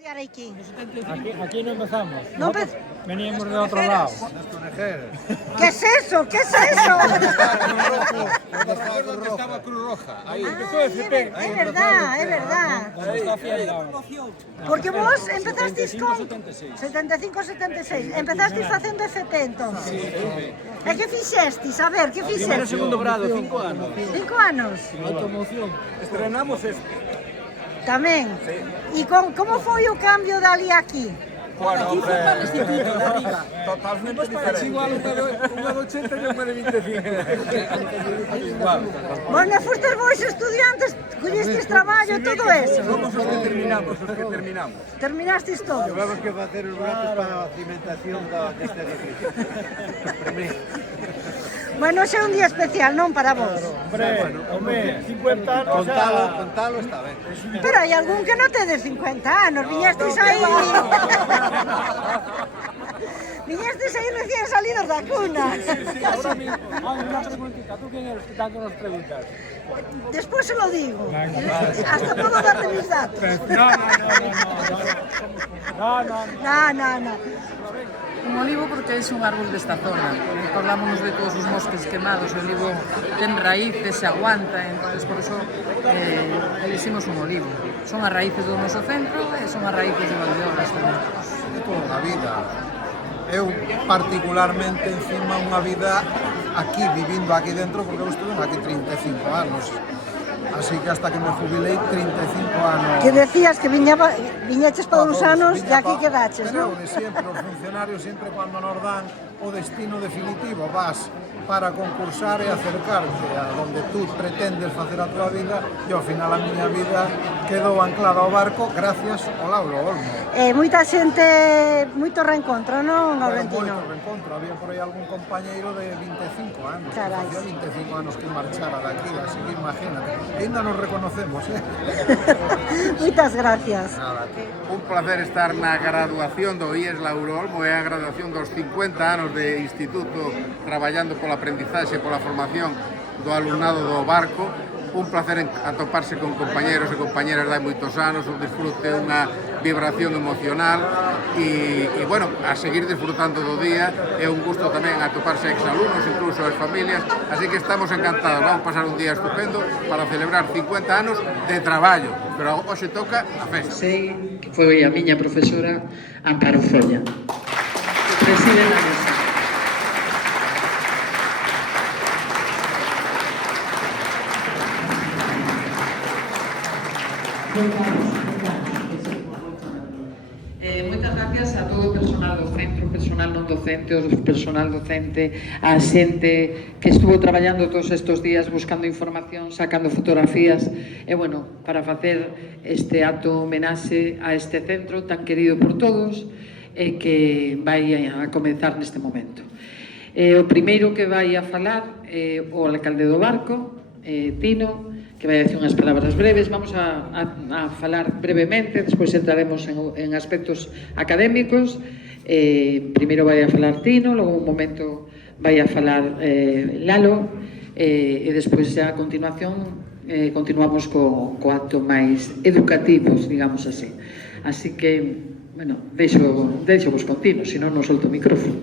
estudiar aquí? Aquí no empezamos. No Nosotros veníamos de otro lado. ¿Qué es eso? ¿Qué es eso? Estaba Cruz Roja. Ahí Es verdad, es verdad. Está haciendo. Porque vos empezasteis con 75, 76. Empezasteis facendo FP entonces. E que fixestis? A ver, que Primeiro e fixestis? segundo grado, 5 anos. 5 anos? Automoción. Estrenamos este. Tamén. E como foi o cambio dali a aquí? Bueno, totalmente diferente. Igual unha de 80 e unha de 25. Igual. Vos non fostes vos estudiantes, collistes traballo e todo eso? Somos os que terminamos, Terminastes todos? Tivemos que facer os bratos para a cimentación deste edificio. Bueno, hoxe é un día especial, non para vos? Hombre, 50 anos Contalo está ben. Pero hai algún que non tedes 50 anos, viñestes aí... Viñestes aí recién salidos da cuna. Ahora mismo, una preguntita. ¿Tú quién eres que tanto nos preguntas? Despois se lo digo. Hasta puedo darte mis datos. No. Un olivo porque é un árbol desta zona. Acordamos de todos os bosques quemados. O olivo ten raíces, se aguanta, entonces por eso eliximos un olivo. Son as raíces do noso centro e son as raíces de Valdeorras tamén. Toda unha vida. Eu particularmente encima unha vida aquí, vivindo aquí dentro, porque eu estuve aquí 35 anos. Así que hasta que me jubilei 35 anos. Que decías que viñeches para uns anos e aquí quedaches, non? Pero sempre, os funcionarios, sempre cando nos dan o destino definitivo, vas para concursar e acercarte a donde tú pretendes facer a tua vida e ao final a miña vida quedou anclada ao barco gracias ao Lauro Olmo. Moita xente, moito reencontro, non, Laurentino? Moito reencontro, había por aí algún compañeiro de 25 anos, Carai. que facía 25 anos que marchara daqui, así que imagínate, ainda nos reconocemos, Moitas gracias. Nada, Un placer estar na graduación do IES Lauro Olmo, é a graduación dos 50 anos de instituto traballando pola aprendizaxe e pola formación do alumnado do barco. Un placer atoparse con compañeros e compañeras de hai moitos anos, un disfrute, unha vibración emocional e bueno, a seguir disfrutando do día. É un gusto tamén atoparse exalumnos, incluso as familias, así que estamos encantados, vamos pasar un día estupendo para celebrar 50 anos de traballo, pero hoxe toca a festa. Sei que foi a miña profesora Amparo Folla, que preside a mesa. Moitas gracias a todo o personal do centro, o personal non docente, o personal docente, a xente que estuvo traballando todos estes días buscando información, sacando fotografías e, bueno, para facer este acto homenaxe a este centro tan querido por todos e que vai a comenzar neste momento. O primeiro que vai a falar é o alcalde do barco, Tino, que vai a decir unhas palabras breves. Vamos a falar brevemente, despois entraremos en aspectos académicos. Primeiro vai a falar Tino, logo un momento vai a falar Lalo, e despois xa a continuación continuamos co acto máis educativos, digamos así. Así que, bueno, deixo vos con Tino, senón non solto o micrófono.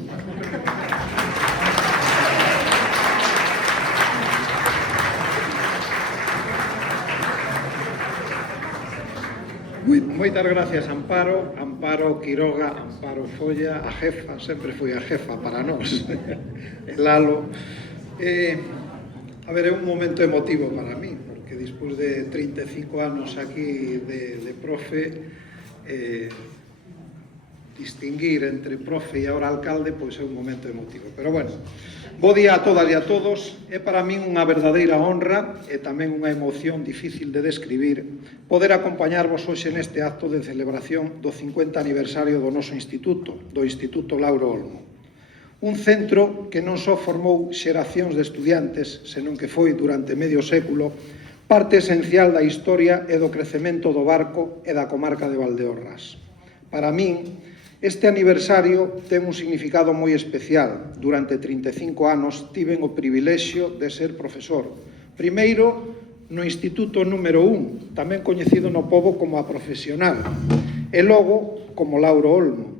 Moitas gracias, Amparo, Amparo Quiroga, Amparo Folla, a jefa, sempre foi a jefa para nós, Lalo. A ver, é un momento emotivo para mí, porque despois de 35 anos aquí de profe, distinguir entre profe e ahora alcalde, pois é un momento emotivo. Pero bueno, bo día a todas e a todos. É para min unha verdadeira honra e tamén unha emoción difícil de describir poder acompañarvos hoxe neste acto de celebración do 50 aniversario do noso instituto, do Instituto Lauro Olmo. Un centro que non só formou xeracións de estudiantes, senón que foi durante medio século parte esencial da historia e do crecemento do barco e da comarca de Valdeorras. Para min, este aniversario ten un significado moi especial. Durante 35 anos tiven o privilexio de ser profesor. Primeiro, no Instituto número 1, tamén coñecido no pobo como a profesional, E logo, como Lauro Olmo,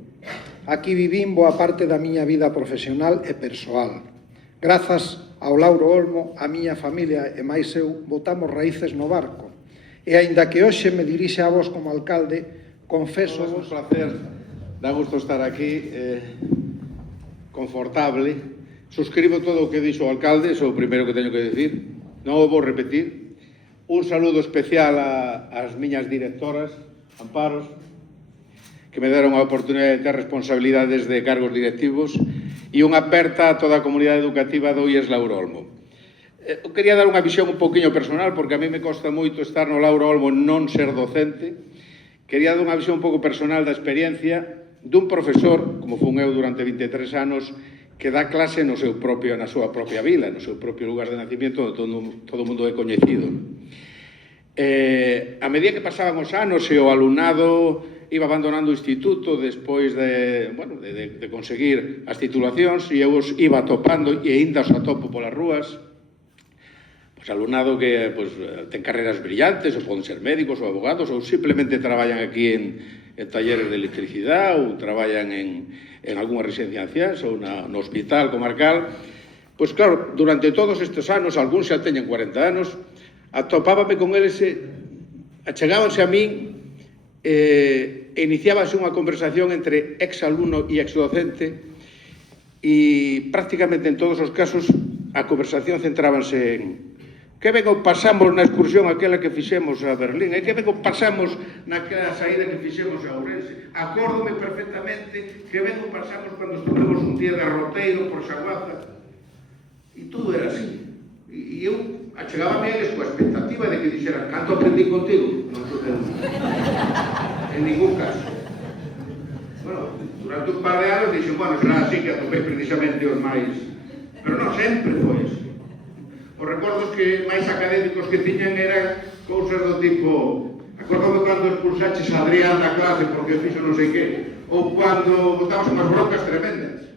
aquí vivín boa parte da miña vida profesional e persoal. Grazas ao Lauro Olmo, a miña familia e máis eu botamos raíces no barco. E aínda que hoxe me dirixe a vos como alcalde, confeso vos... Un placer, dá gusto estar aquí, confortable. Suscribo todo o que dixo o alcalde, iso é o primeiro que teño que dicir. Non o vou repetir. Un saludo especial ás miñas directoras, amparos, que me deron a oportunidade de ter responsabilidades de cargos directivos, e unha aperta a toda a comunidade educativa do IES Lauro Olmo. Eu quería dar unha visión un poquinho personal, porque a mí me costa moito estar no Lauro Olmo non ser docente. Quería dar unha visión un pouco personal da experiencia dun profesor, como fun eu durante 23 anos, que dá clase na súa propia vila, no seu propio lugar de nacimiento, onde todo o mundo é coñecido. A medida que pasaban os anos e o alumnado iba abandonando o instituto despois de conseguir as titulacións, e eu os iba atopando, e ainda os atopo polas rúas, alumnado que ten carreras brillantes, ou poden ser médicos ou abogados, ou simplemente traballan aquí en talleres de electricidade, ou traballan en algunha residencia de anciáns, ou no hospital comarcal. Pois claro, durante todos estes anos, algúns xa teñen 40 anos, atopábame con eles, achegábanse a min, e iniciábase unha conversación entre ex-alumno e ex-docente, e prácticamente en todos os casos a conversación centrábanse en que ben o pasamos na excursión aquela que fixemos a Berlín, e que ben o pasamos naquela saída que fixemos a Ourense. Acórdome perfectamente que ben o pasamos cando estuvemos un día de roteiro por Xaguaza. E todo era así. E eu achegábame a eles coa expectativa de que dixeran: canto aprendí contigo? Non sucedeu. En ningún caso. Bueno, durante un par de anos dixen, bueno, será así que atopei precisamente os máis... Pero non sempre foi así. Os recordos que máis académicos que tiñan eran cousas do tipo: acordame cando expulsaches a Adrián da clase porque fixo non sei que, ou cando botabas unhas broncas tremendas,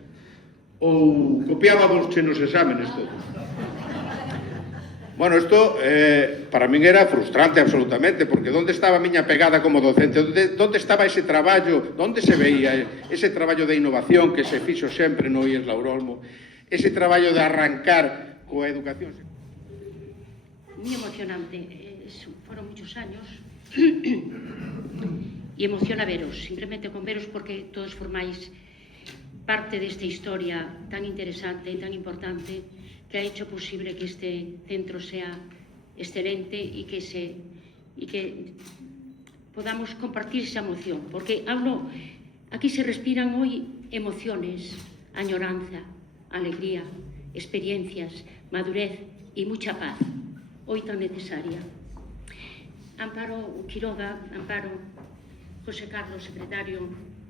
ou copiábamos nos exámenes todos. Bueno, isto para min era frustrante absolutamente, porque onde estaba a miña pegada como docente, onde estaba ese traballo, onde se veía ese traballo de innovación que se fixo sempre no IES Lauro Olmo, ese traballo de arrancar coa educación. Muy emocionante, fueron muchos años y emociona veros, simplemente con veros porque todos formáis parte de esta historia tan interesante y tan importante que ha hecho posible que este centro sea excelente y que podamos compartir esa emoción, porque aquí se respiran hoy emociones, añoranza, alegría, experiencias, madurez y mucha paz, hoy tan necesaria. Amparo Quiroga, Amparo, José Carlos, secretario,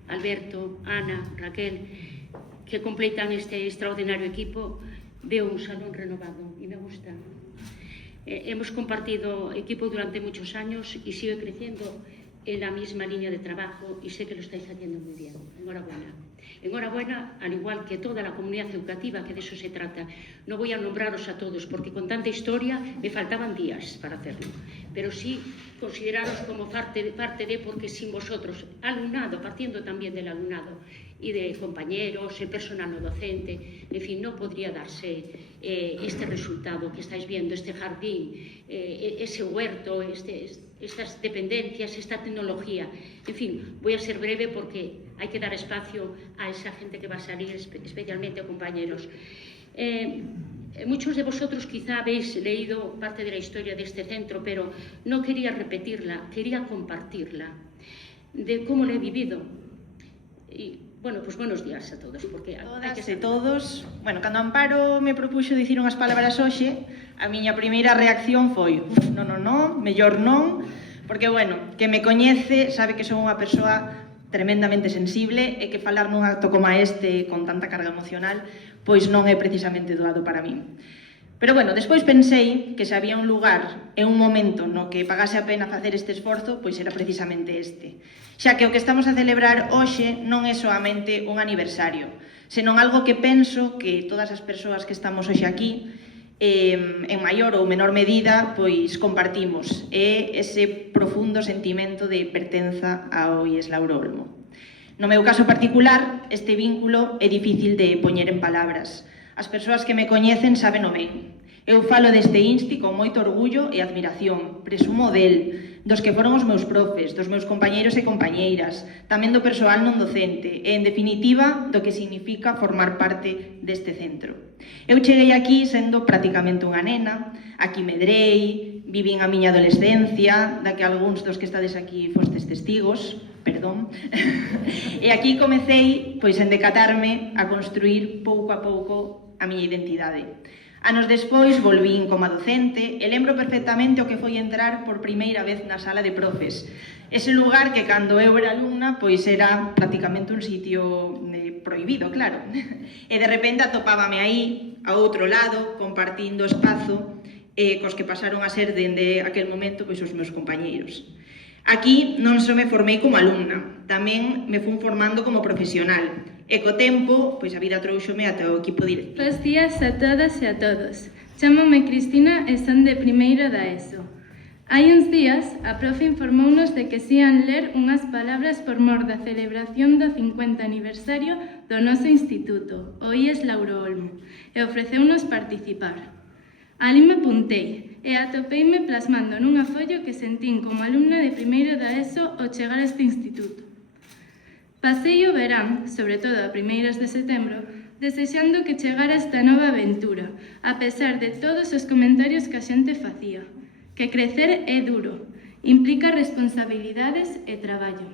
Alberto, Ana, Raquel, que completan este extraordinario equipo, veo un salón renovado y me gusta. Hemos compartido equipo durante muchos años y sigue creciendo en la misma línea de trabajo y sé que lo estáis haciendo muy bien. Enhorabuena. Enhorabuena, al igual que toda la comunidad educativa, que de eso se trata. No voy a nombraros a todos porque con tanta historia me faltaban días para hacerlo, pero sí consideraros como parte de, porque sin vosotros, alumnado, partiendo también del alumnado y de compañeros, el personal no docente, en fin, no podría darse este resultado que estáis viendo, este jardín, ese huerto, estas dependencias, esta tecnología. En fin, voy a ser breve porque hay que dar espacio a esa gente que va a salir, especialmente compañeros. Muchos de vosotros quizá habéis leído parte de la historia de este centro, pero no quería repetirla, quería compartirla, de cómo lo he vivido. Y, bueno, pues buenos días a todos, porque hai que ser todos. Bueno, cando Amparo me propuxo dicir unhas palabras hoxe, a miña primeira reacción foi non, mellor non, porque, bueno, que me coñece sabe que son unha persoa tremendamente sensible e que falar nun acto como este con tanta carga emocional pois non é precisamente doado para min. Pero, bueno, despois pensei que se había un lugar e un momento no que pagase a pena facer este esforzo, pois era precisamente este. Xa que o que estamos a celebrar hoxe non é soamente un aniversario, senón algo que penso que todas as persoas que estamos hoxe aquí en maior ou menor medida, pois compartimos ese profundo sentimento de pertenza ao IES Lauro Olmo. No meu caso particular, este vínculo é difícil de poñer en palabras. As persoas que me coñecen saben o ben. Eu falo deste Insti con moito orgullo e admiración, presumo del, dos que foron os meus profes, dos meus compañeiros e compañeiras, tamén do persoal non docente e, en definitiva, do que significa formar parte deste centro. Eu cheguei aquí sendo prácticamente unha nena, aquí medrei, vivín a miña adolescencia, da que algúns dos que estades aquí fostes testigos, perdón, e aquí comecei pois en decatarme a construir pouco a pouco a miña identidade. Anos despois volvín como docente e lembro perfectamente o que foi entrar por primeira vez na sala de profes. Ese lugar que cando eu era alumna pois era prácticamente un sitio prohibido, claro. E de repente atopábame aí, ao outro lado, compartindo espazo cos que pasaron a ser dende aquel momento pois os meus compañeiros. Aquí non só me formei como alumna, tamén me fun formando como profesional. E co tempo, pois a vida trouxome ata o equipo directivo. Bos días a todas e a todos. Chámome Cristina e son de primeiro da ESO. Hai uns días, a profe informounos de que se ian ler unhas palabras por mor da celebración do 50 aniversario do noso instituto, o IES Lauro Olmo, e ofreceunos participar. Ali me apuntei e atopeime plasmando nunha follo que sentín como alumna de primeiro da ESO ao chegar a este instituto. Pasei o verán, sobre todo a primeiras de setembro, desexando que chegara esta nova aventura, a pesar de todos os comentarios que a xente facía. Que crecer é duro, implica responsabilidades e traballo.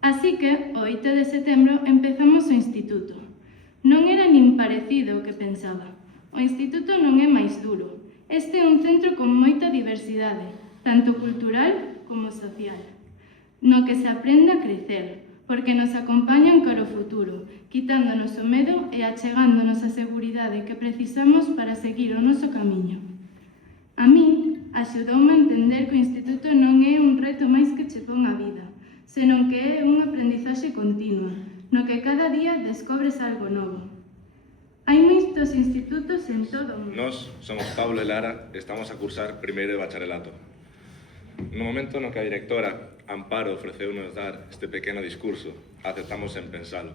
Así que, o 8 de setembro, empezamos o instituto. Non era nin parecido o que pensaba. O instituto non é máis duro. Este é un centro con moita diversidade, tanto cultural como social, no que se aprende a crecer, porque nos acompañan cara ao futuro, quitándonos o medo e achegándonos a seguridade que precisamos para seguir o noso camiño. A min, axudoume a entender que o instituto non é un reto máis que che pon a vida, senón que é unha aprendizaxe continua, no que cada día descobres algo novo. Hai moitos institutos en todo o mundo. Nós somos Pablo e Lara e estamos a cursar primeiro de bacharelato. No momento no que a directora Amparo ofreceunos dar este pequeno discurso, aceptamos en pensalo.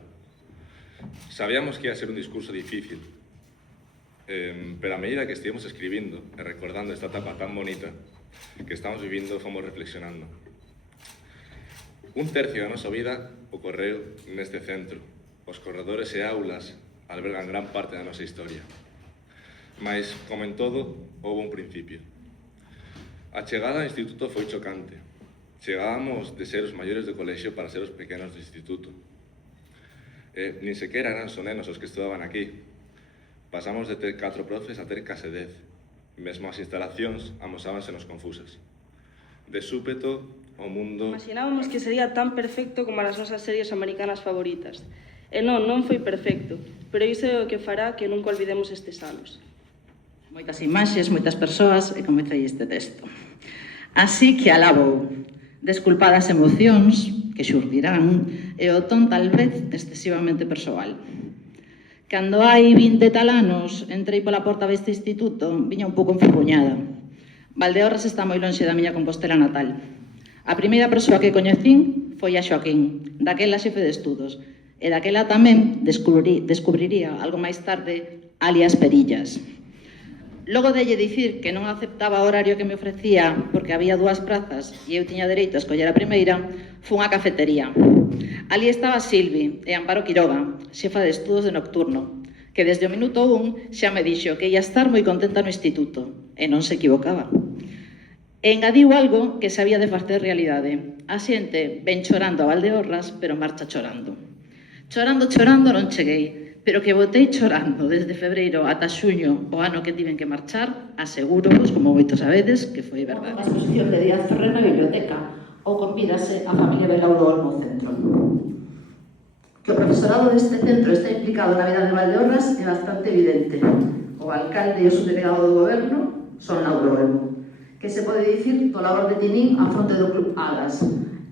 Sabíamos que ia ser un discurso difícil, pero a medida que estivemos escribindo e recordando esta etapa tan bonita que estamos vivindo, fomos reflexionando. Un tercio da nosa vida ocorreu neste centro. Os corredores e aulas albergan gran parte da nosa historia. Mais, como en todo, houve un principio. A chegada ao instituto foi chocante. Chegábamos de ser os maiores do colexio para ser os pequenos do instituto. Nin sequera eran só nenos os que estudaban aquí. Pasamos de ter 4 profes a ter case 10. Mesmo as instalacións amosábansenos confusas. De súpeto, o mundo... Imaginábamos que sería tan perfecto como as nosas series americanas favoritas. E non foi perfecto, pero iso é o que fará que nunca olvidemos estes anos. Moitas imaxes, moitas persoas, e comecei este texto. Así que alabou. Desculpadas emocións que xurdirán e o ton tal vez excesivamente persoal. Cando hai 20 tal anos entrei pola porta deste instituto, viña un pouco enferruñada. Valdeorras está moi lonxe da miña Compostela natal. A primeira persoa que coñecín foi a Xoaquín, daquela xefe de estudos, e daquela tamén descubriría algo máis tarde alias Perillas. Logo delle dicir que non aceptaba o horario que me ofrecía porque había 2 prazas e eu tiña dereito a escoller a primeira, fun á cafetería. Ali estaba Silvi e Amparo Quiroga, xefa de estudos de nocturno, que desde o minuto 1 xa me dixo que ia estar moi contenta no instituto, e non se equivocaba. E engadiu algo que sabía de facer realidade. A xente ven chorando a Valdeorras, pero marcha chorando. Chorando non cheguei, pero que botei chorando desde febreiro ata xuño o ano que tiven que marchar, asegurovos, como moitos sabedes, que foi verdade. A exposición de Díaz Ferrer na biblioteca ou convídase a familia de Lauro Olmo Centro. Que o profesorado deste centro está implicado na vida de Valdeorras é bastante evidente. O alcalde e o subdelegado do goberno son Lauro Olmo. Que se pode dicir do labor de Tinín a fronte do Club Alas,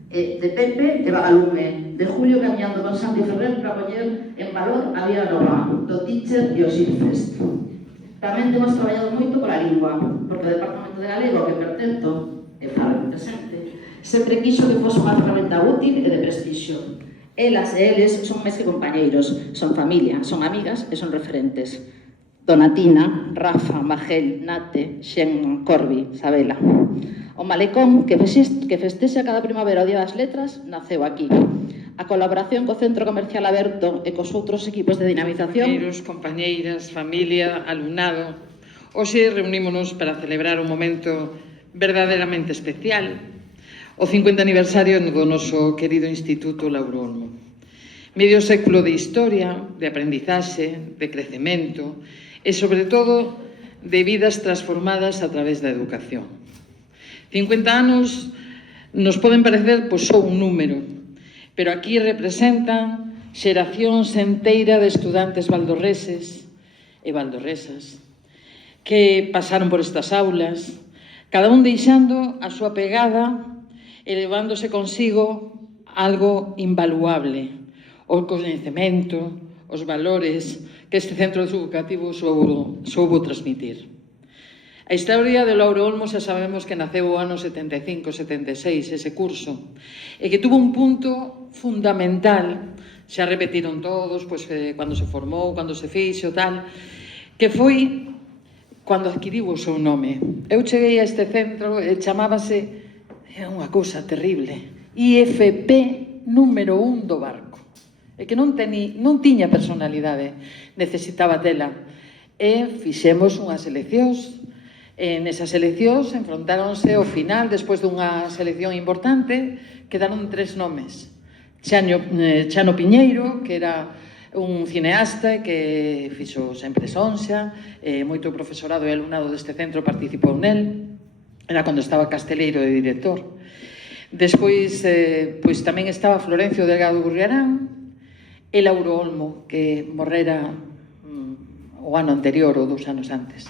de Pepe e Vagalume, de Julio camiñando con Santi Ferrer para poñer en valor a Vía Nova, do Teacher e o Silfest. Tamén temos traballado moito pola lingua, porque o Departamento de Galego, que pertento, e falo presente, sempre quixo que fose unha ferramenta útil e de prestixio. Elas e eles son máis que compañeiros, son familia, son amigas e son referentes. Donatina, Rafa, Magel, Nate, Xen, Corbi, Sabela. O Malecón, que festexa cada primavera o Día das Letras, naceu aquí. A colaboración co Centro Comercial Aberto e cos outros equipos de dinamización... Compañeiras, familia, alumnado, hoxe reunímonos para celebrar un momento verdadeiramente especial, o 50 aniversario do noso querido Instituto Lauro Olmo. Medio século de historia, de aprendizaxe, de crecemento e, sobre todo, de vidas transformadas a través da educación. 50 anos nos poden parecer só un número, pero aquí representan xeracións enteira de estudantes valdorreses e valdorresas que pasaron por estas aulas, cada un deixando a súa pegada e levándose consigo algo invaluable, o coñecemento, os valores que este centro educativo soubo transmitir. A historia do Lauro Olmo xa sabemos que naceu o ano 75-76, ese curso, e que tuvo un punto fundamental, xa repetiron todos, cando se formou, cando se fixo, tal, que foi cando adquiriu o seu nome. Eu cheguei a este centro e chamábase, é unha cousa terrible, IFP número 1 do barco, e que non tiña personalidade, necesitaba tela, e fixemos unhas eleccións. Nesas eleccións enfrontáronse ao final, despois dunha selección importante, quedaron 3 nomes. Chano Piñeiro, que era un cineasta que fixo sempre Sonxa, moito profesorado e alumnado deste centro participou nel, era cando estaba Casteleiro de director. Despois, tamén estaba Florencio Delgado Gurriarán e Lauro Olmo, que morrera o ano anterior ou 2 anos antes.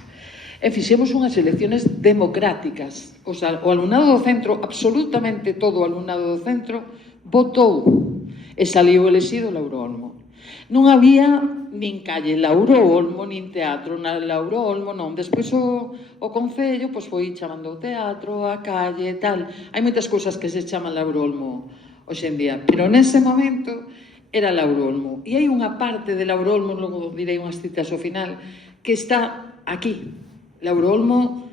E fixemos unhas eleccións democráticas. O alumnado do centro, absolutamente todo o alumnado do centro, votou e saliu elexido Lauro Olmo. Non había nin calle Lauro Olmo, nin teatro na Lauro Olmo, non. Despois o Concello foi chamando o teatro, a calle, tal. Hai moitas cousas que se chaman Lauro Olmo hoxe en día, pero nese momento era Lauro Olmo. E hai unha parte de Lauro Olmo, logo direi unhas citas ao final, que está aquí. Lauro Olmo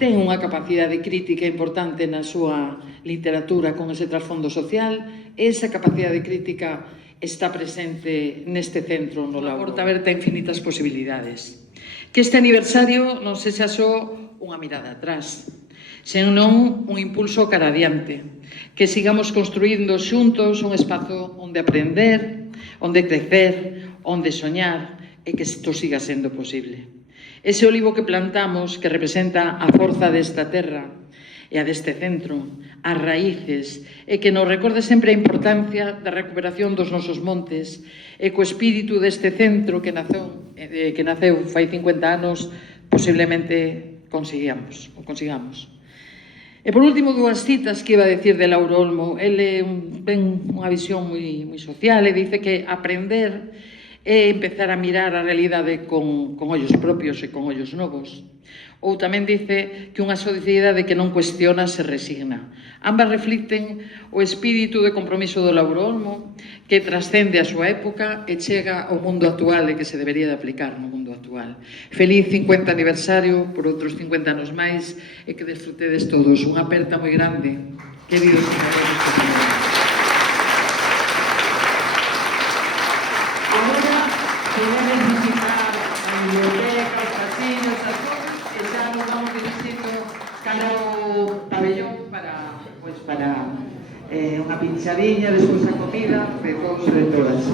ten unha capacidade crítica importante na súa literatura con ese trasfondo social, e esa capacidade crítica está presente neste centro no Lauro. A porta aberta a infinitas posibilidades. Que este aniversario non sexa só unha mirada atrás, senón un impulso cara adiante, que sigamos construindo xuntos un espazo onde aprender, onde crecer, onde soñar, e que isto siga sendo posible. Ese olivo que plantamos, que representa a forza desta terra e a deste centro, as raíces, e que nos recorde sempre a importancia da recuperación dos nosos montes, e co espírito deste centro que naceu fai 50 anos, posiblemente consigamos. E por último, 2 citas que iba a decir de Lauro Olmo. Ele ten unha visión moi social e dice que aprender é empezar a mirar a realidade con ollos propios e con ollos novos. Ou tamén dice que unha sociedade que non cuestiona se resigna. Ambas reflicten o espírito de compromiso do Lauro Olmo, que trascende a súa época e chega ao mundo actual e que se debería de aplicar no mundo actual. Feliz 50 aniversario por outros 50 anos máis e que desfrutedes todos. Unha aperta moi grande, queridos compañeros. Podemos visitar a biblioteca, os pasillos, as cousas, e xa nos vamos dirixindo cara ao pabellón para unha pinchadiña, despois a comida de todos e de todas.